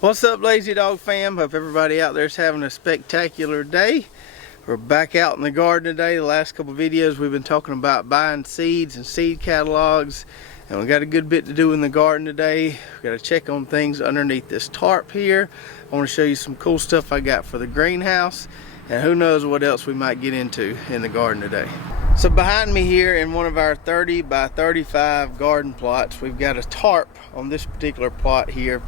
What's up, Lazy Dog fam? Hope everybody out there is having a spectacular day. We're back out in the garden today. The last couple videos we've been talking about buying seeds and seed catalogs, and we got a good bit to do in the garden today. We got to check on things underneath this tarp here. I want to show you some cool stuff I got for the greenhouse, and who knows what else we might get into in the garden today. So behind me here in one of our 30 by 35 garden plots, we've got a tarp on this particular plot here.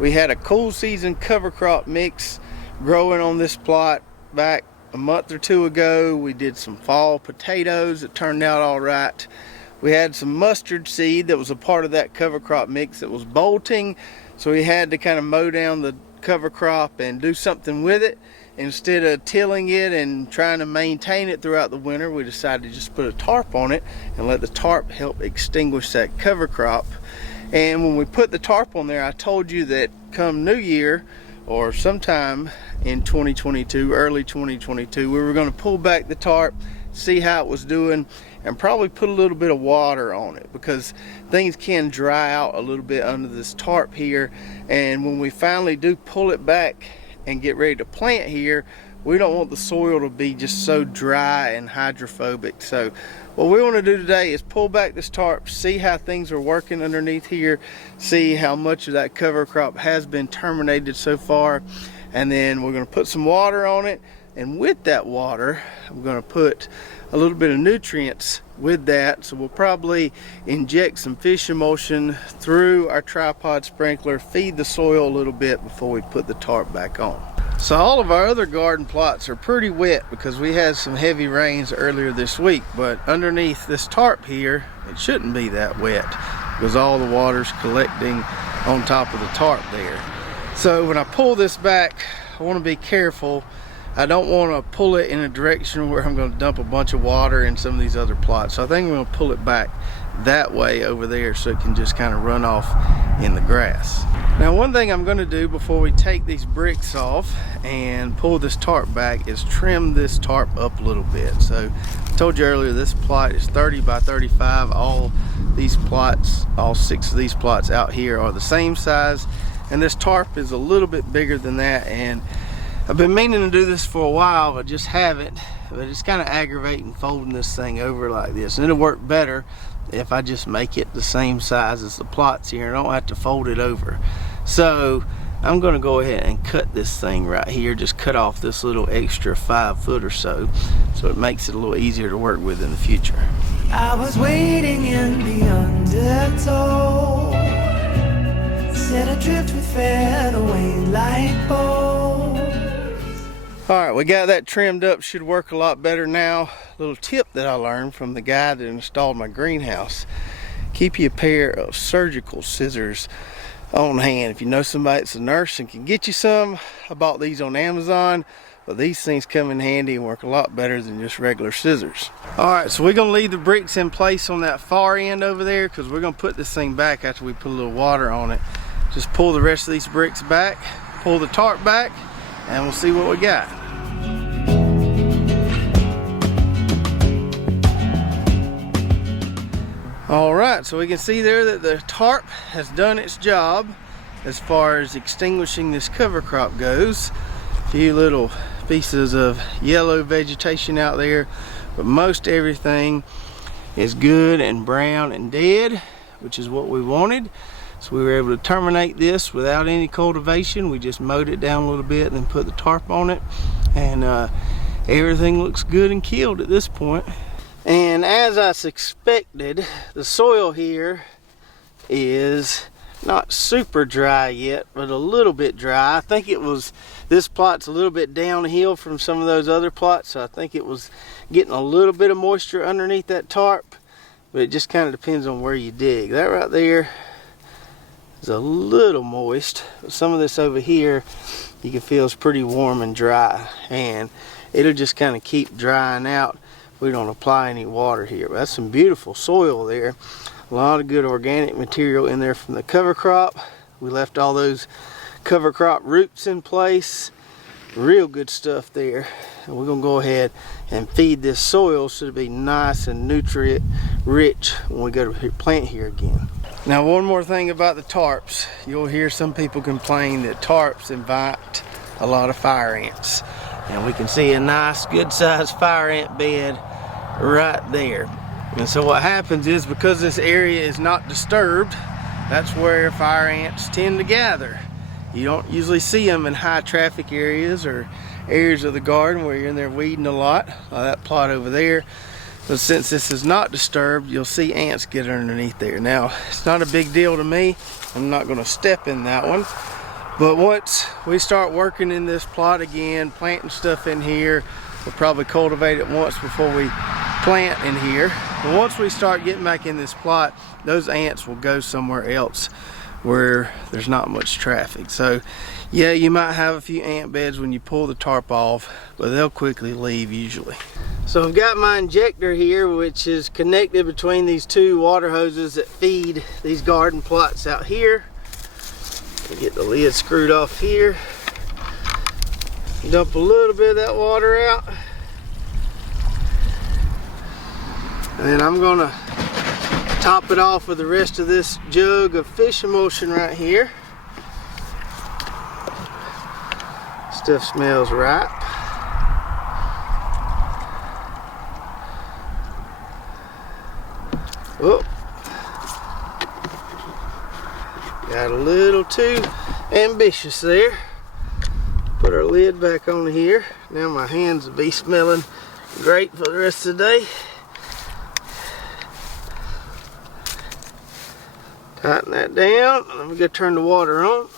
We had a cool season cover crop mix growing on this plot back a month or two ago. We did some fall potatoes that turned out all right. We had some mustard seed that was a part of that cover crop mix that was bolting, so we had to kind of mow down the cover crop and do something with it. Instead of tilling it and trying to maintain it throughout the winter, we decided to just put a tarp on it and let the tarp help extinguish that cover crop. And when we put the tarp on there, I told you that come New Year or sometime in 2022, early 2022, we were going to pull back the tarp, see how it was doing, and probably put a little bit of water on it, because things can dry out a little bit under this tarp here. And when we finally do pull it back and get ready to plant here, we don't want the soil to be just so dry and hydrophobic. So what we want to do today is pull back this tarp, see how things are working underneath here, see how much of that cover crop has been terminated so far, and then we're going to put some water on it. And with that water, I'm going to put a little bit of nutrients with that. So we'll probably inject some fish emulsion through our tripod sprinkler, feed the soil a little bit before we put the tarp back on. So all of our other garden plots are pretty wet because we had some heavy rains earlier this week, but underneath this tarp here, it shouldn't be that wet because all the water's collecting on top of the tarp there. So when I pull this back, I want to be careful. I don't want to pull it in a direction where I'm going to dump a bunch of water in some of these other plots. So I think I'm going to pull it back that way over there so it can just kind of run off in the grass. Now, one thing I'm going to do before we take these bricks off and pull this tarp back is trim this tarp up a little bit. So I told you earlier, this plot is 30 by 35. All these plots, all 6 of these plots out here are the same size, and this tarp is a little bit bigger than that. And I've been meaning to do this for a while, but just haven't. But it's kind of aggravating folding this thing over like this, and it'll work better if I just make it the same size as the plots here. I don't have to fold it over. So I'm going to go ahead and cut this thing right here. Just cut off this little extra 5 foot or so it makes it a little easier to work with in the future. I was waiting in the undertow, set adrift with fadeaway light bulbs. Alright, we got that trimmed up. Should work a lot better now. Little tip that I learned from the guy that installed my greenhouse: keep you a pair of surgical scissors on hand. If you know somebody that's a nurse and can get you some, I bought these on Amazon, but these things come in handy and work a lot better than just regular scissors. Alright, so we're going to leave the bricks in place on that far end over there because we're going to put this thing back after we put a little water on it. Just pull the rest of these bricks back, pull the tarp back, and we'll see what we got. Alright, so we can see there that the tarp has done its job as far as extinguishing this cover crop goes. A few little pieces of yellow vegetation out there, but most everything is good and brown and dead, which is what we wanted. So we were able to terminate this without any cultivation. We just mowed it down a little bit and then put the tarp on it, and everything looks good and killed at this point. And as I suspected, the soil here is not super dry yet, but a little bit dry. I think it was, this plot's a little bit downhill from some of those other plots, so I think it was getting a little bit of moisture underneath that tarp, but it just kind of depends on where you dig. That right there is a little moist, but some of this over here you can feel is pretty warm and dry, and it'll just kind of keep drying out. We don't apply any water here. But that's some beautiful soil there. A lot of good organic material in there from the cover crop. We left all those cover crop roots in place. Real good stuff there. And we're gonna go ahead and feed this soil so it'll be nice and nutrient rich when we go to plant here again. Now, one more thing about the tarps. You'll hear some people complain that tarps invite a lot of fire ants. And we can see a nice good sized fire ant bed right there. And so what happens is, because this area is not disturbed, that's where fire ants tend to gather. You don't usually see them in high traffic areas or areas of the garden where you're in there weeding a lot, like that plot over there. But since this is not disturbed, you'll see ants get underneath there. Now, it's not a big deal to me. I'm not going to step in that one. But once we start working in this plot again, planting stuff in here, we'll probably cultivate it once before we plant in here. But once we start getting back in this plot, those ants will go somewhere else where there's not much traffic. So yeah, you might have a few ant beds when you pull the tarp off, but they'll quickly leave usually. So I've got my injector here, which is connected between these two water hoses that feed these garden plots out here. Get the lid screwed off here. Dump a little bit of that water out. And then I'm gonna top it off with the rest of this jug of fish emulsion right here. Stuff smells ripe. Oh, got a little too ambitious there. Put our lid back on here. Now my hands will be smelling great for the rest of the day. Tighten that down. Let me go turn the water on.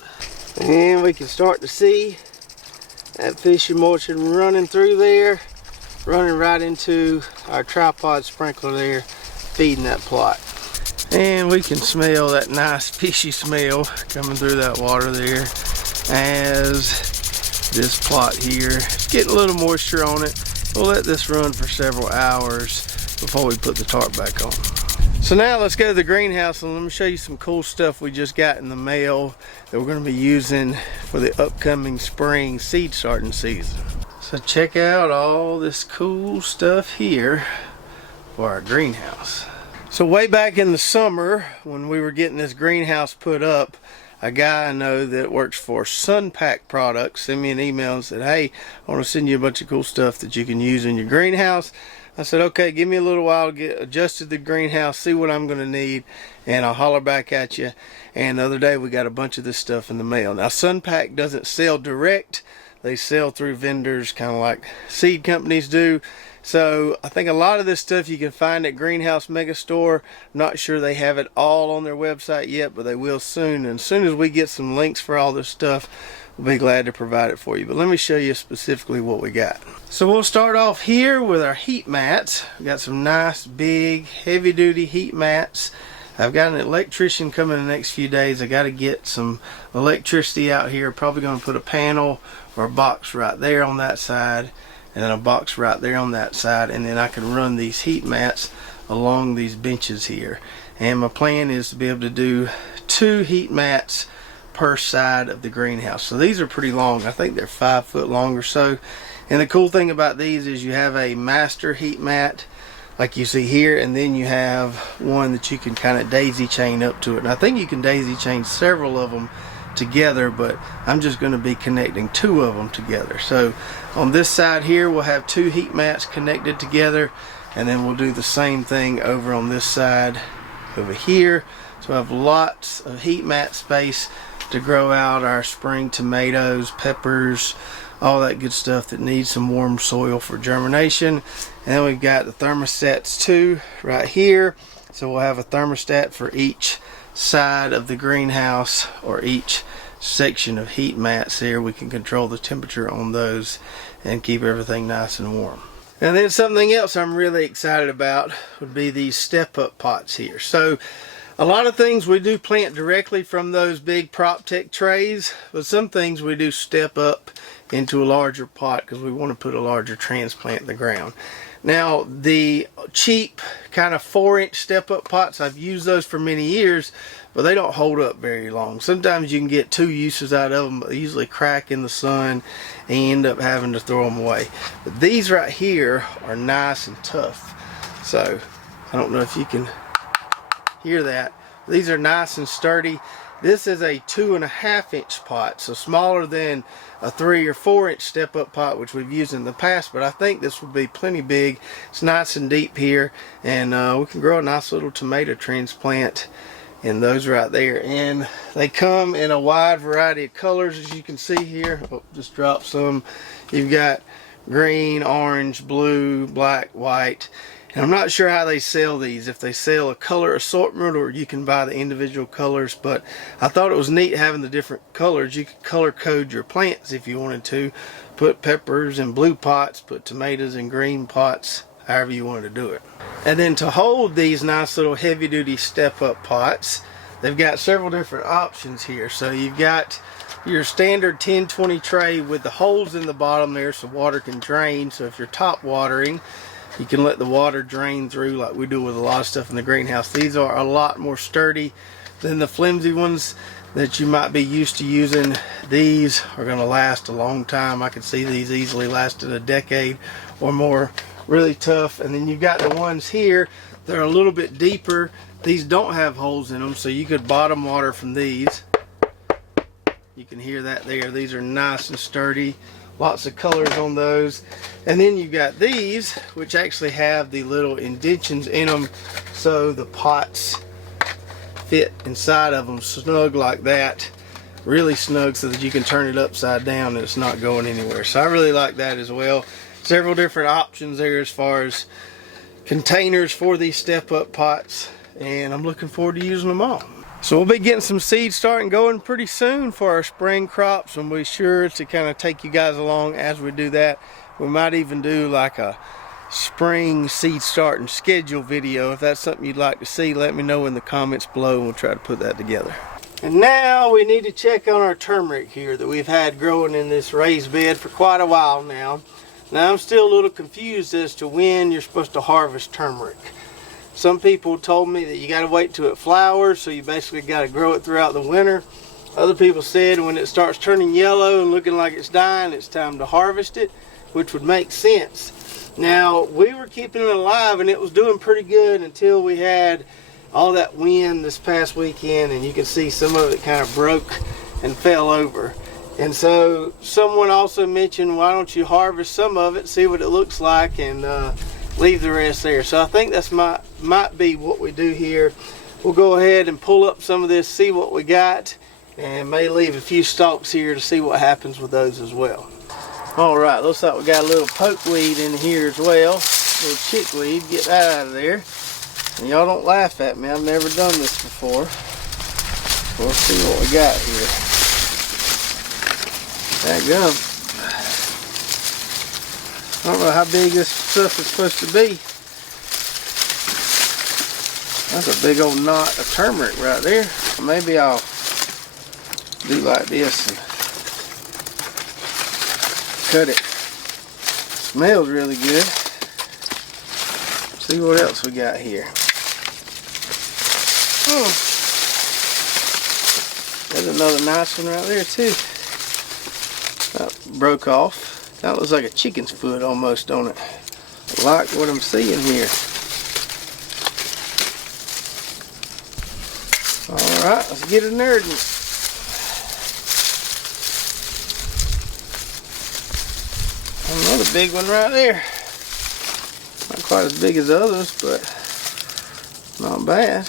And we can start to see that fish emulsion running through there, running right into our tripod sprinkler there, feeding that plot. And we can smell that nice fishy smell coming through that water there as this plot here is getting a little moisture on it. We'll let this run for several hours before we put the tarp back on. So now let's go to the greenhouse and let me show you some cool stuff we just got in the mail that we're going to be using for the upcoming spring seed starting season. So check out all this cool stuff here for our greenhouse. So way back in the summer when we were getting this greenhouse put up, a guy I know that works for Sunpack Products sent me an email and said, hey, I want to send you a bunch of cool stuff that you can use in your greenhouse. I said, okay, give me a little while to get adjusted the greenhouse, see what I'm going to need, and I'll holler back at you. And the other day we got a bunch of this stuff in the mail. Now Sunpack doesn't sell direct. They sell through vendors, kind of like seed companies do. So I think a lot of this stuff you can find at Greenhouse Megastore. I'm not sure they have it all on their website yet, but they will soon. And as soon as we get some links for all this stuff, we'll be glad to provide it for you. But let me show you specifically what we got. So we'll start off here with our heat mats. We got some nice big heavy duty heat mats. I've got an electrician coming in the next few days. I got to get some electricity out here. Probably going to put a panel or a box right there on that side, and then a box right there on that side, and then I can run these heat mats along these benches here. And my plan is to be able to do 2 heat mats per side of the greenhouse. So these are pretty long. I think they're 5 foot long or so. And the cool thing about these is you have a master heat mat like you see here, and then you have one that you can kind of daisy chain up to it. And I think you can daisy chain several of them together, but I'm just going to be connecting 2 of them together. So on this side here we'll have 2 heat mats connected together, and then we'll do the same thing over on this side over here. So I have lots of heat mat space to grow out our spring tomatoes, peppers, all that good stuff that needs some warm soil for germination. And then we've got the thermostats too right here. So we'll have a thermostat for each side of the greenhouse, or each section of heat mats here. We can control the temperature on those and keep everything nice and warm. And then something else I'm really excited about would be these step-up pots here. So a lot of things we do plant directly from those big PropTech trays, but some things we do step up into a larger pot because we want to put a larger transplant in the ground. Now the cheap kind of 4-inch step-up pots, I've used those for many years, but they don't hold up very long. Sometimes you can get 2 uses out of them, but they usually crack in the sun and you end up having to throw them away. But these right here are nice and tough. So I don't know if you can hear that, These are nice and sturdy. This is a 2.5 inch pot, so smaller than a 3 or 4 inch step up pot, which we've used in the past, but I think this will be plenty big. It's nice and deep here, and we can grow a nice little tomato transplant in those right there. And they come in a wide variety of colors, as you can see here. Oh, just dropped some. You've got green, orange, blue, black, white. And I'm not sure how they sell these, if they sell a color assortment or you can buy the individual colors, but I thought it was neat having the different colors. You could color code your plants if you wanted to. Put peppers in blue pots, put tomatoes in green pots, however you wanted to do it. And then to hold these nice little heavy duty step up pots, they've got several different options here. So you've got your standard 10-20 tray with the holes in the bottom there so water can drain. So if you're top watering, you can let the water drain through like we do with a lot of stuff in the greenhouse. These are a lot more sturdy than the flimsy ones that you might be used to using. These are going to last a long time. I could see these easily lasting a decade or more. Really tough. And then you've got the ones here that are a little bit deeper. These don't have holes in them, so you could bottom water from these. You can hear that there. These are nice and sturdy. Lots of colors on those. And then you've got these, which actually have the little indentions in them, so the pots fit inside of them snug like that, really snug, so that you can turn it upside down and it's not going anywhere. So I really like that as well. Several different options there as far as containers for these step up pots, and I'm looking forward to using them all. So we'll be getting some seeds starting going pretty soon for our spring crops, and we'll be sure to kind of take you guys along as we do that. We might even do like a spring seed starting schedule video. If that's something you'd like to see, let me know in the comments below and we'll try to put that together. And now we need to check on our turmeric here that we've had growing in this raised bed for quite a while now. Now I'm still a little confused as to when you're supposed to harvest turmeric. Some people told me that you got to wait till it flowers, so you basically got to grow it throughout the winter. Other people said when it starts turning yellow and looking like it's dying, it's time to harvest it, which would make sense. Now, we were keeping it alive and it was doing pretty good until we had all that wind this past weekend, and you can see some of it kind of broke and fell over. And so someone also mentioned, why don't you harvest some of it, see what it looks like, and leave the rest there. So I think that's might be what we do here. We'll go ahead and pull up some of this, see what we got, and may leave a few stalks here to see what happens with those as well. All right, looks like we got a little pokeweed in here as well, a little chickweed. Get that out of there. And y'all don't laugh at me, I've never done this before. We'll see what we got here. Dadgum. I don't know how big this stuff is supposed to be. That's a big old knot of turmeric right there. Maybe I'll do like this and cut it. Smells really good. See what else we got here. Oh, there's another nice one right there too. That broke off. That looks like a chicken's foot almost on it. I like what I'm seeing here. Alright, let's get it nerding. Another big one right there. Not quite as big as the others, but not bad.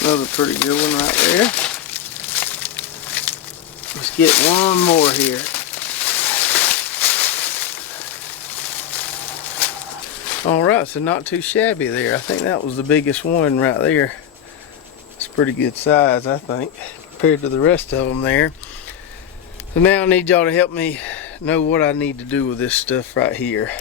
Another pretty good one right there. Let's get one more here. Alright, so not too shabby there. I think that was the biggest one right there. It's pretty good size, I think, compared to the rest of them there. So now I need y'all to help me know what I need to do with this stuff right here.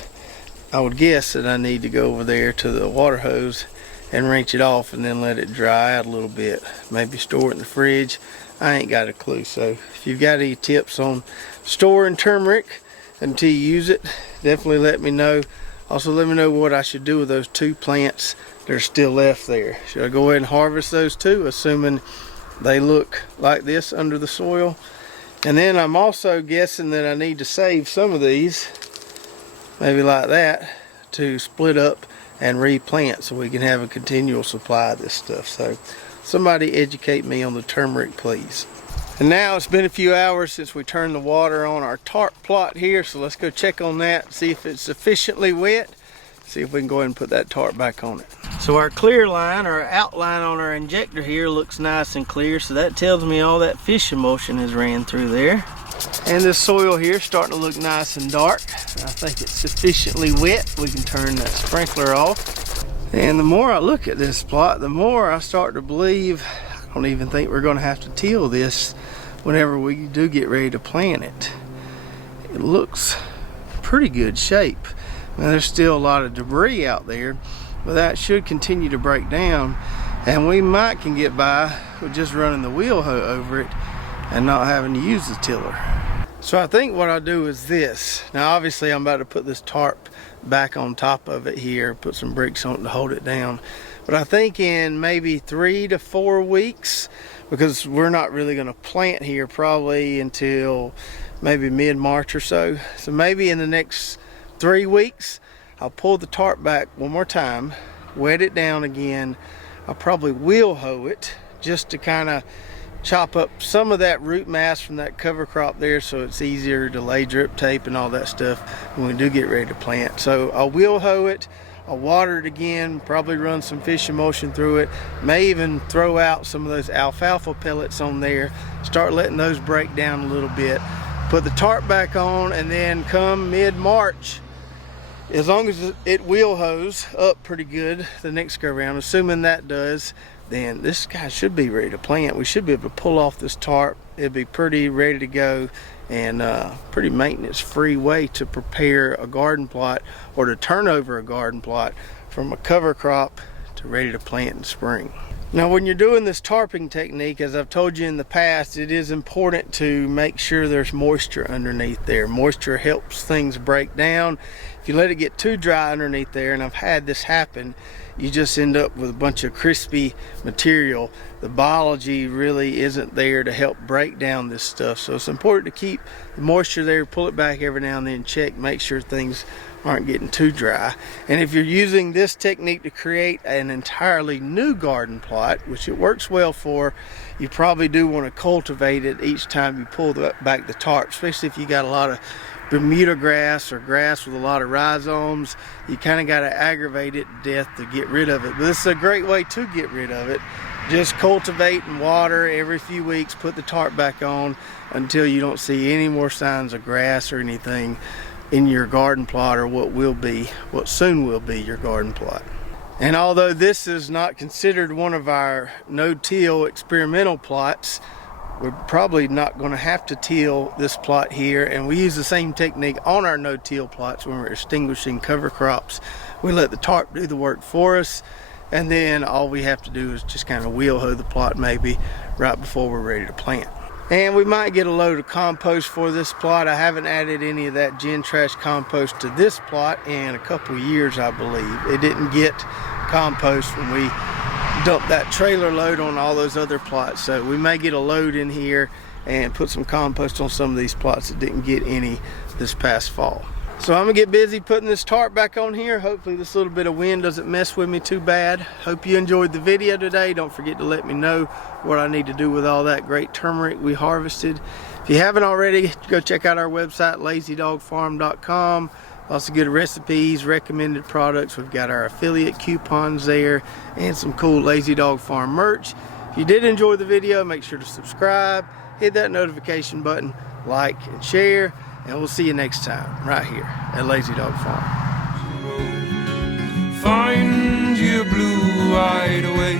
I would guess that I need to go over there to the water hose and rinse it off and then let it dry out a little bit. Maybe store it in the fridge. I ain't got a clue. So if you've got any tips on storing turmeric until you use it, definitely let me know. Also let me know what I should do with those 2 plants that are still left there. Should I go ahead and harvest those 2, assuming they look like this under the soil? And then I'm also guessing that I need to save some of these maybe like that, to split up and replant so we can have a continual supply of this stuff. So somebody educate me on the turmeric, please. And now it's been a few hours since we turned the water on our tarp plot here, so let's go check on that, see if it's sufficiently wet, see if we can go ahead and put that tarp back on it. So our clear line, or outline on our injector here, looks nice and clear, so that tells me all that fish emulsion has ran through there. And this soil here is starting to look nice and dark. I think it's sufficiently wet. We can turn that sprinkler off. And the more I look at this plot, the more I start to believe I don't even think we're going to have to till this whenever we do get ready to plant it. It looks pretty good shape. Now, there's still a lot of debris out there, but that should continue to break down, and we might can get by with just running the wheel hoe over it and not having to use the tiller. So I think what I'll do is this. Now obviously I'm about to put this tarp back on top of it here, put some bricks on it to hold it down. But I think in maybe 3 to 4 weeks, because we're not really going to plant here probably until maybe mid-March or so. So maybe in the next 3 weeks, I'll pull the tarp back one more time, wet it down again. I'll probably wheel hoe it just to kind of chop up some of that root mass from that cover crop there, so it's easier to lay drip tape and all that stuff when we do get ready to plant. So I'll wheel hoe it, I'll water it again, probably run some fish emulsion through it, may even throw out some of those alfalfa pellets on there, start letting those break down a little bit, put the tarp back on, and then come mid-March, as long as it wheel hoes up pretty good the next go around, assuming that does, then this guy should be ready to plant. We should be able to pull off this tarp. It'd be pretty ready to go, and pretty maintenance free way to prepare a garden plot, or to turn over a garden plot from a cover crop to ready to plant in spring. Now when you're doing this tarping technique, as I've told you in the past, it is important to make sure there's moisture underneath there. Moisture helps things break down. If you let it get too dry underneath there, and I've had this happen, you just end up with a bunch of crispy material. The biology really isn't there to help break down this stuff. So it's important to keep the moisture there, pull it back every now and then, check, make sure things aren't getting too dry. And if you're using this technique to create an entirely new garden plot, which it works well for, you probably do want to cultivate it each time you pull back the tarp, especially if you got a lot of Bermuda grass or grass with a lot of rhizomes. You kind of got to aggravate it to death to get rid of it. But this is a great way to get rid of it. Just cultivate and water every few weeks, put the tarp back on until you don't see any more signs of grass or anything in your garden plot, or what soon will be your garden plot. And although this is not considered one of our no-till experimental plots, we're probably not going to have to till this plot here, and we use the same technique on our no-till plots when we're extinguishing cover crops. We let the tarp do the work for us, and then all we have to do is just kind of wheel hoe the plot maybe right before we're ready to plant. And we might get a load of compost for this plot. I haven't added any of that gin trash compost to this plot in a couple years, I believe. It didn't get compost when we dumped that trailer load on all those other plots, so we may get a load in here and put some compost on some of these plots that didn't get any this past fall. So I'm gonna get busy putting this tarp back on here. Hopefully this little bit of wind doesn't mess with me too bad. Hope you enjoyed the video today. Don't forget to let me know what I need to do with all that great turmeric we harvested. If you haven't already, go check out our website, lazydogfarm.com. Lots of good recipes, recommended products. We've got our affiliate coupons there and some cool Lazy Dog Farm merch. If you did enjoy the video, make sure to subscribe, hit that notification button, like and share, and we'll see you next time right here at Lazy Dog Farm. Find your blue-eyed way,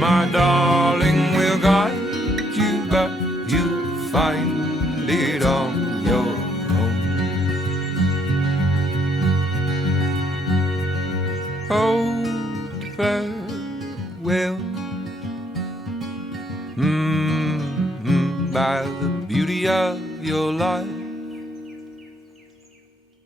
my darling, we'll guide you back. You'll find it on your own. Old farewell, by the beauty of your life.